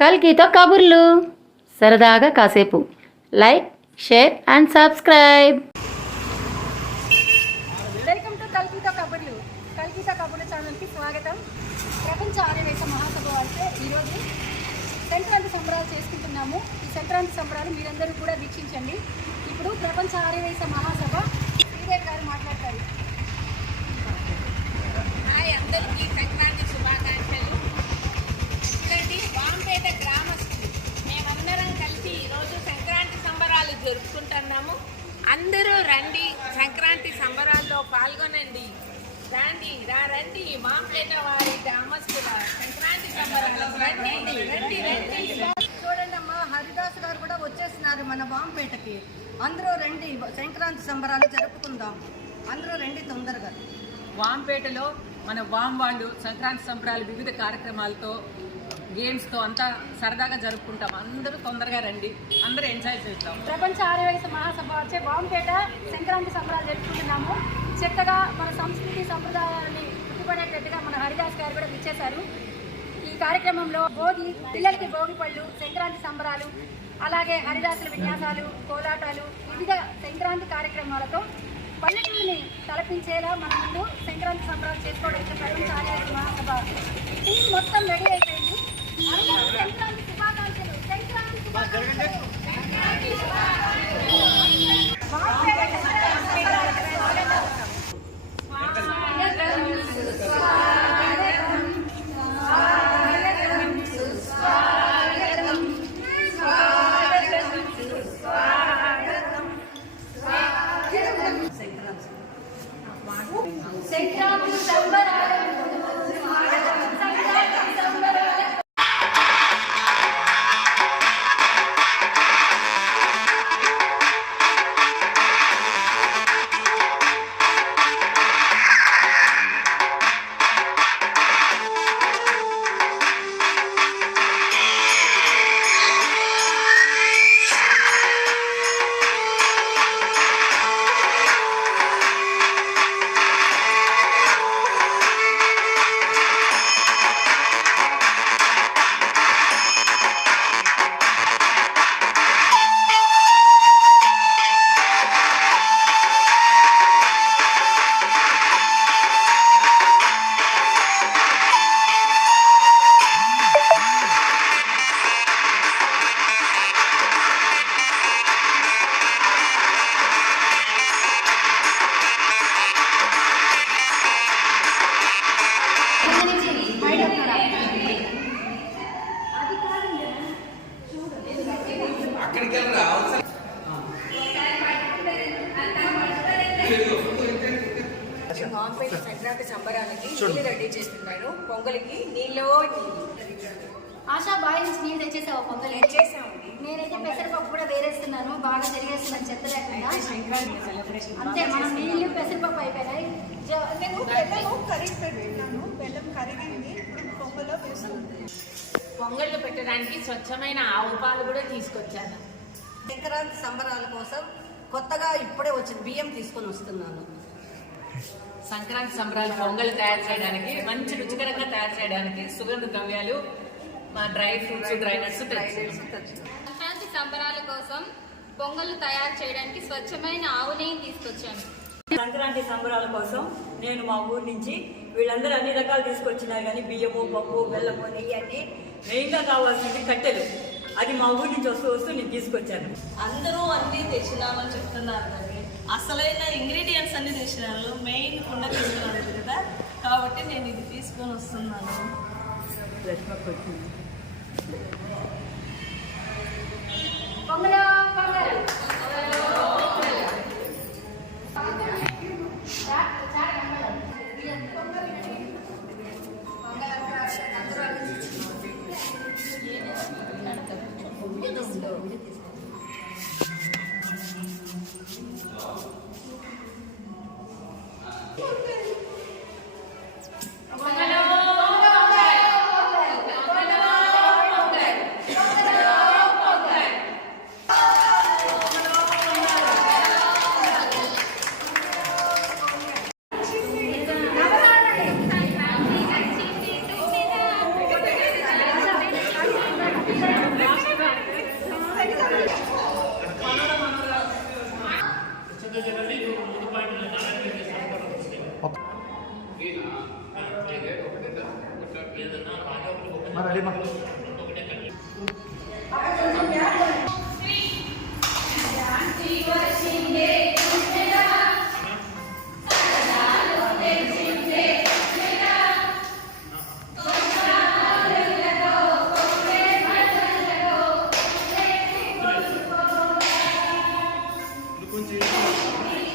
కల్కితో కబుర్లు. సరదాగా కాసేపు. Like share and subscribe. Welcome to Kalpitha కబుర్లు. కల్పిత కబుర్లు ఛానల్కి స్వాగతం. ప్రపంచ ఆర్యవేశ మహాసభ అంటే ఈరోజు సంక్రాంతి సంబరాలు చేసుకుంటున్నాము. ఈ సంక్రాంతి సంబరాలు మీరందరూ కూడా వీక్షించండి. ఇప్పుడు ప్రపంచ ఆర్యవేశ మహాసభ శ్రీదేవి గారు మాట్లాడతారు హాయ్ అందరికీ సంక్రాంతి శుభాకాంక్షలు ఇక్కడి వాంపేట గ్రామస్తులు మేమందరం కలిసి ఈరోజు సంక్రాంతి సంబరాలు జరుపుకుంటున్నాము అందరూ రండి సంక్రాంతి సంబరాల్లో పాల్గొనండి. రండి రా రండి వాంపేట వారి గ్రామస్తుల సంక్రాంతి సంబరాలు రండి రండి రండి. చూడండి అమ్మా హరిదాస్ గారు కూడా వచ్చేస్తున్నారు మన వాంపేటకి. అందరూ రండి సంక్రాంతి సంబరాలు జరుపుకుందాం. అందరూ రండి తొందరగా. వాంపేటలో మన వామ్ వాళ్ళు సంక్రాంతి సంబరాలు వివిధ కార్యక్రమాలతో గేమ్స్తో అంతా సరదాగా జరుపుకుంటాం. అందరూ తొందరగా రండి. అందరూ ఎంజాయ్ చేద్దాం. ప్రపంచ ఆర్యవేశ మహాసభ వచ్చే బాంపేట సంక్రాంతి సంబరాలు జరుపుకుంటున్నాము. చక్కగా మన సంస్కృతి సంప్రదాయాలని గుర్తుపడేటట్టుగా మన హరిదాస్ గారు కూడా ఇచ్చేశారు ఈ కార్యక్రమంలో భోగి పిల్లలకి భోగి పళ్ళు సంక్రాంతి సంబరాలు అలాగే హరిదాసుల విన్యాసాలు కోలాటాలు వివిధ సంక్రాంతి కార్యక్రమాలతో పల్లెటూరిని తలపించేలా మన ముందు సంక్రాంతి సంబరాలు చేసుకోవడానికి ప్రపంచ ఆర్యవేశ మహాసభ మొత్తం రెడీ అయిపోయింది అందరూ సంక్రాంతి శుభాకాంక్షలు సంక్రాంతి సంక్రాంతి సంబరాలకి నీళ్ళు రెడీ చేస్తున్నాను పొంగలికి నీళ్ళు ఆశా బాయ్ నుంచి నీళ్ళు తెచ్చేసావా పొంగల్? చేసామండి నేనైతే పెసరపప్పు కూడా వేరేస్తున్నాను. బాగా తిరిగేస్తున్నాను చెత్త లేకుండా అంతే మనం నీళ్ళు పెసరపప్పు అయిపోయినాయి. నేను బెల్లం కరిగి బెల్లం కరిగింది. ఇప్పుడు పొంగలో వేస్తుంది పొంగళ్ళు పెట్టడానికి స్వచ్ఛమైన ఆవు పాలు కూడా తీసుకొచ్చాను. సంక్రాంతి సంబరాల కోసం కొత్తగా ఇప్పుడే వచ్చింది బియ్యం తీసుకొని వస్తున్నాను. సంక్రాంతి సంబరాలు పొంగల్ తయారు చేయడానికి మంచి రుచికరంగా తయారు చేయడానికి సుగంధ ద్రవ్యాలు మా dry fruits dry nuts Sankranti సంబరాల కోసం పొంగళ్ళు తయారు చేయడానికి స్వచ్ఛమైన ఆవు నెయ్యి తీసుకొచ్చాను. సంక్రాంతి సంబరాల కోసం నేను మా ఊరు నుంచి వీళ్ళందరూ అన్ని రకాలు తీసుకొచ్చినారు కానీ బియ్యము పప్పు బెల్లము నెయ్యి అన్ని మెయిన్గా కావాల్సింది కట్టెలు. అది మా ఊరి నుంచి వస్తూ వస్తూ నేను తీసుకొచ్చాను. అందరూ అన్ని తెచ్చినామని చెప్తున్నారు అసలైన ఇంగ్రీడియంట్స్ అన్ని తెచ్చినారు మెయిన్ కుండ తీసుకున్నారు కదా. కాబట్టి నేను ఇది తీసుకొని వస్తున్నాను. పొంగలో ಜನರಿಗೂ ಒಂದು ಪಾಯಿಂಟ್ はい。